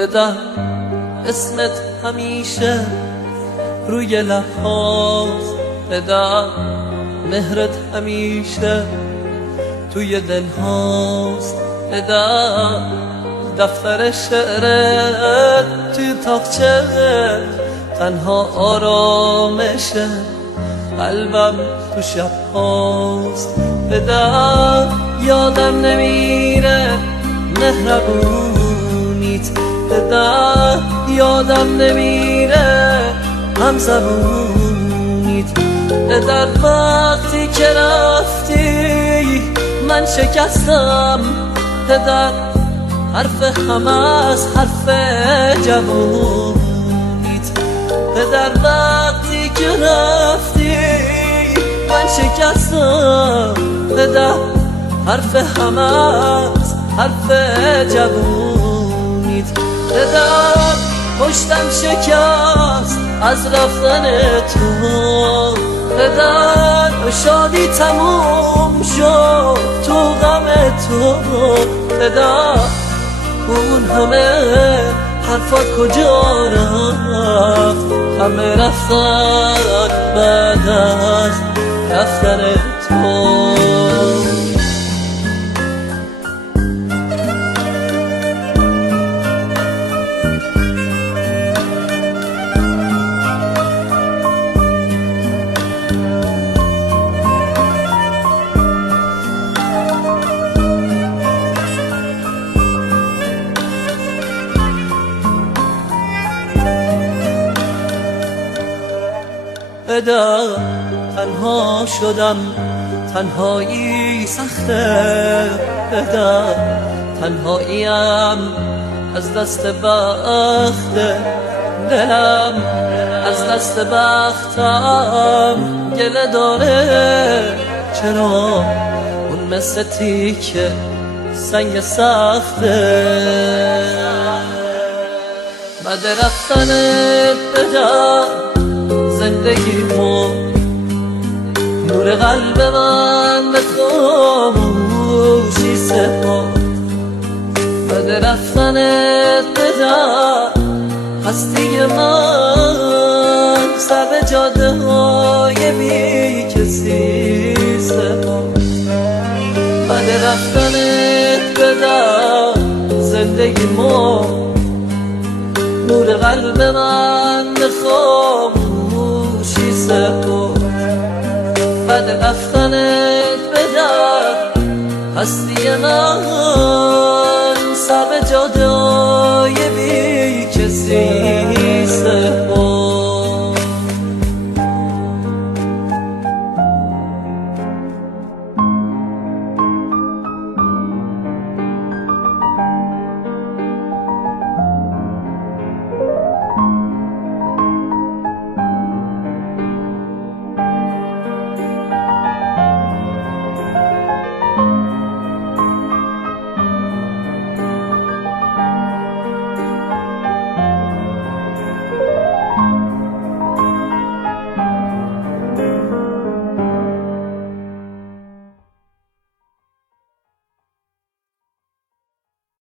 بدم اسمت همیشه روی لبهاست، بدم مهرت همیشه توی دلهاست، بدم دفتر شعرت توی تاقچه تنها آرامشه، قلبم تو شبهاست، بدم یادم نمیره مهربونیت، بدم یادم نمیره همزبونیت، در وقتی که رفتی من شکستم، در حرف همه از حرف جوونیت، در وقتی که رفتی من شکستم، در حرف همه از حرف جوونیت، در پشتم شکست از رفتن تو، در شادی تموم شد تو غم تو، در اون همه حرفات کجا رفت، همه رفتن بعد از رفتن تو. بدم تنها شدم، تنهایی سخته، بدم تنهاییم از دست بخت دلم، از دست بختم گله داره، چرا اون مثل تیکه سنگ سخته، بعد رفتنت بدم زندگیمو نور قلب من به خاموشی سپرد، بعد رفتنت بدم هستی من سر به جاده های بی کسی سپرد، بعد رفتنت بدم زندگیمو نور قلب من به خاموشی سپرد، بعد رفتنت بدم هستی من سر به جاده های بی کسی سپرد.